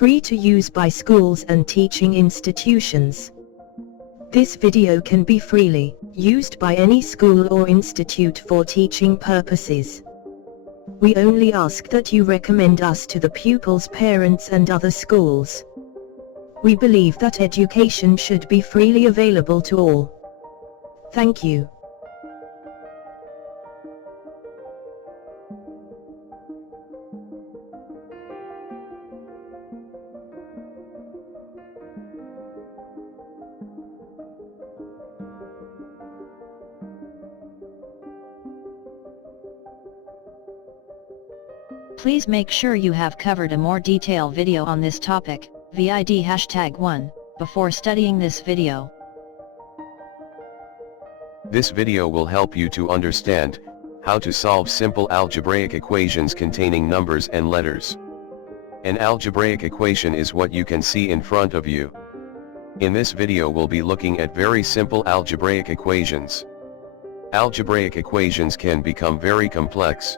free to use by schools and teaching institutions. This video can be freely used by any school or institute for teaching purposes. We only ask that you recommend us to the pupils' parents and other schools. We believe that education should be freely available to all. Thank you. Please make sure you have covered a more detailed video on this topic, VID #1, before studying this video. This video will help you to understand how to solve simple algebraic equations containing numbers and letters. An algebraic equation is what you can see in front of you. In this video we'll be looking at very simple algebraic equations. Algebraic equations can become very complex.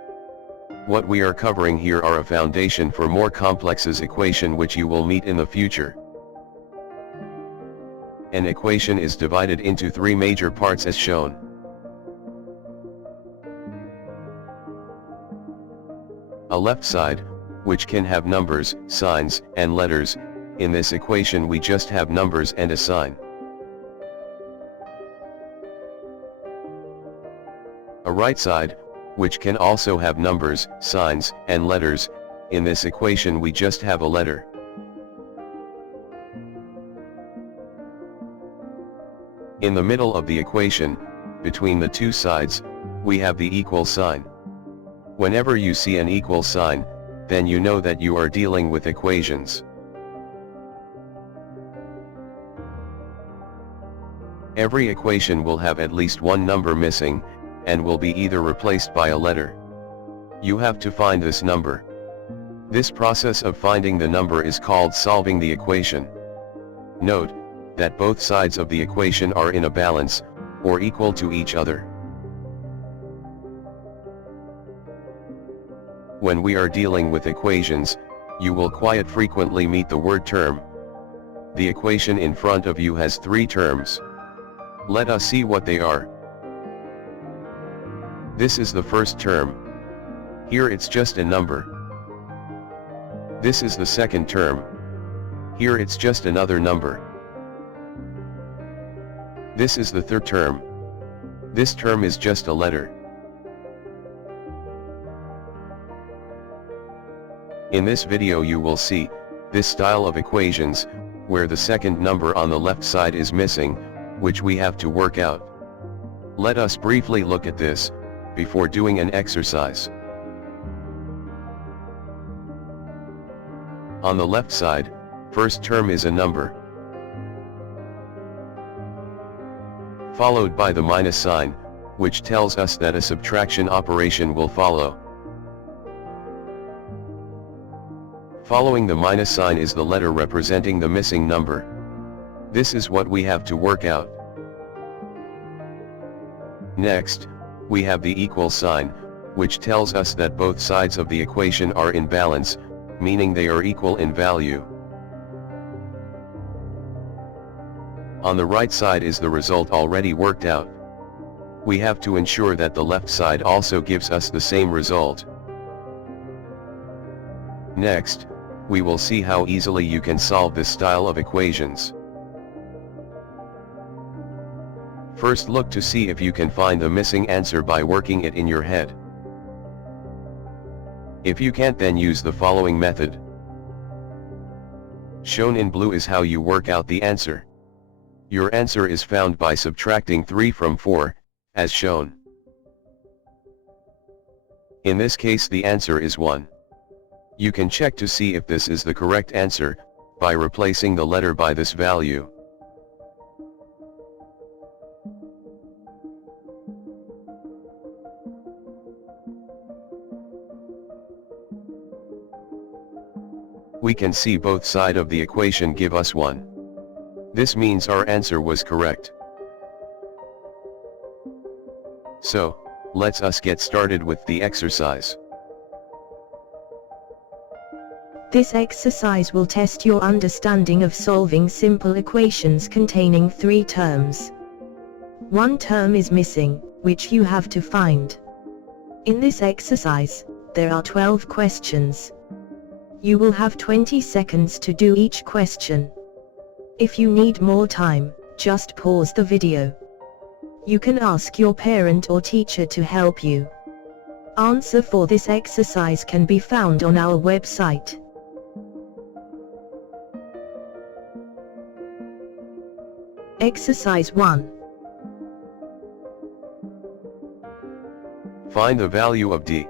What we are covering here are a foundation for more complexes equation which you will meet in the future. An equation is divided into three major parts as shown. A left side, which can have numbers, signs, and letters. In this equation we just have numbers and a sign. A right side, which can also have numbers, signs, and letters. In this equation we just have a letter. In the middle of the equation, between the two sides, we have the equal sign. Whenever you see an equal sign, then you know that you are dealing with equations. Every equation will have at least one number missing, and will be either replaced by a letter. You have to find this number. This process of finding the number is called solving the equation. Note that both sides of the equation are in a balance, or equal to each other. When we are dealing with equations, you will quite frequently meet the word term. The equation in front of you has three terms. Let us see what they are. This is the first term. Here it's just a number. This is the second term. Here it's just another number. This is the third term. This term is just a letter. In this video you will see this style of equations, where the second number on the left side is missing, which we have to work out. Let us briefly look at this before doing an exercise. On the left side, first term is a number, followed by the minus sign, which tells us that a subtraction operation will follow. Following the minus sign is the letter representing the missing number. This is what we have to work out. Next, we have the equal sign, which tells us that both sides of the equation are in balance, meaning they are equal in value. On the right side is the result already worked out. We have to ensure that the left side also gives us the same result. Next, we will see how easily you can solve this style of equations. First, look to see if you can find the missing answer by working it in your head. If you can't, then use the following method. Shown in blue is how you work out the answer. Your answer is found by subtracting 3 from 4, as shown. In this case the answer is 1. You can check to see if this is the correct answer, by replacing the letter by this value. We can see both sides of the equation give us 1. This means our answer was correct. So, let's us get started with the exercise. This exercise will test your understanding of solving simple equations containing 3 terms. One term is missing, which you have to find. In this exercise, there are 12 questions. You will have 20 seconds to do each question. If you need more time, just pause the video. You can ask your parent or teacher to help you. Answer for this exercise can be found on our website. Exercise 1. Find the value of D.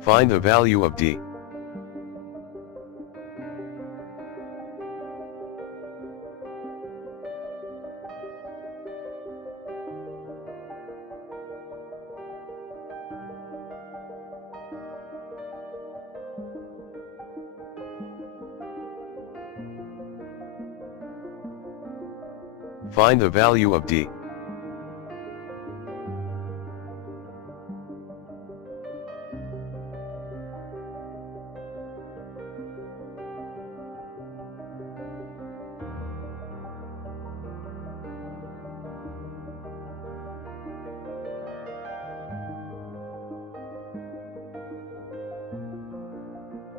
Find the value of D.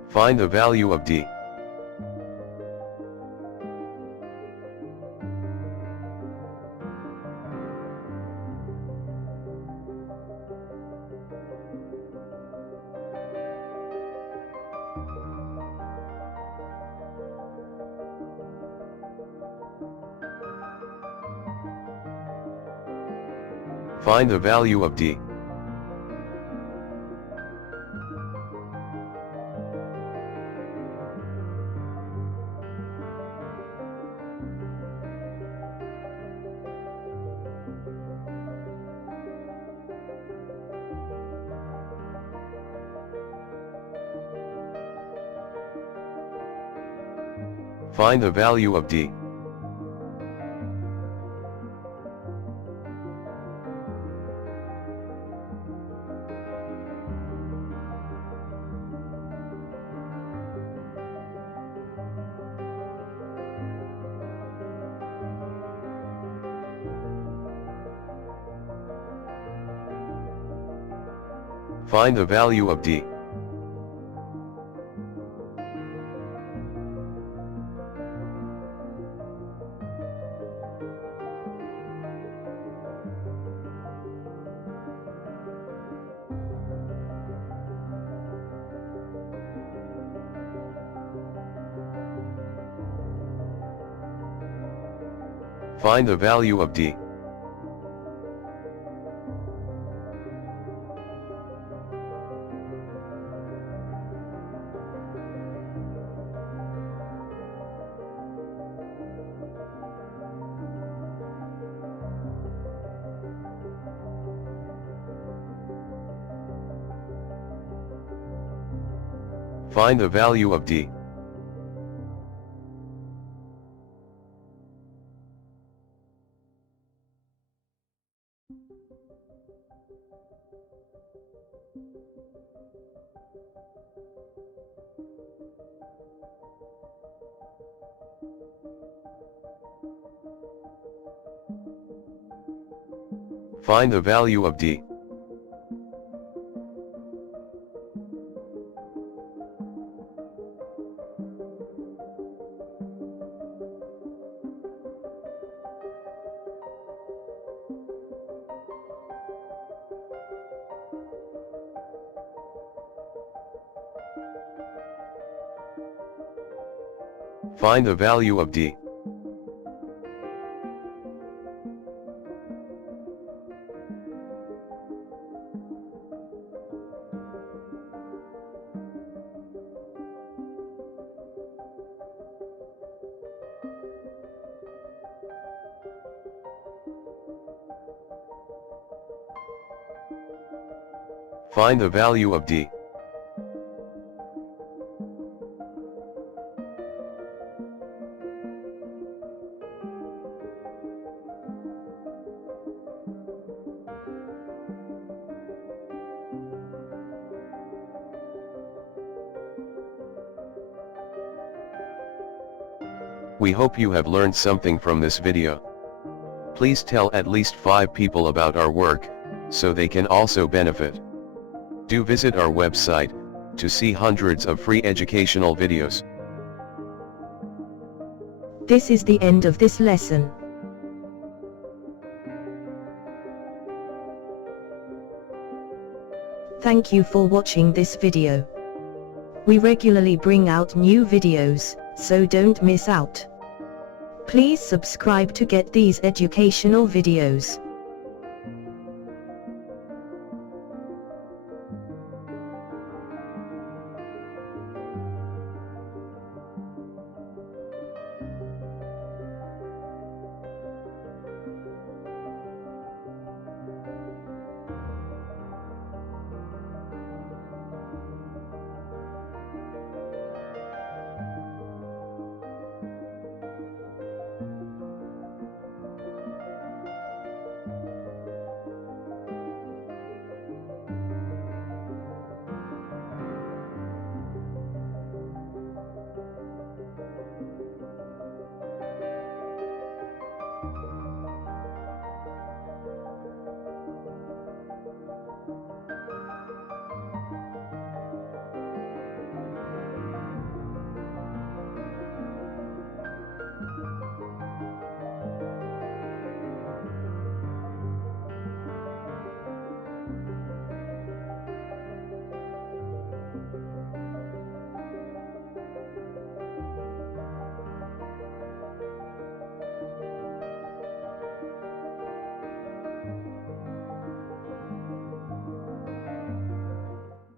Find the value of D. Find the value of D. Find the value of D. Find the value of D. Find the value of D. Find the value of D. Find the value of D. Find the value of D. Find the value of D. Find the value of d. We hope you have learned something from this video. Please tell at least 5 people about our work, so they can also benefit. Do visit our website, to see hundreds of free educational videos. This is the end of this lesson. Thank you for watching this video. We regularly bring out new videos, so don't miss out. Please subscribe to get these educational videos.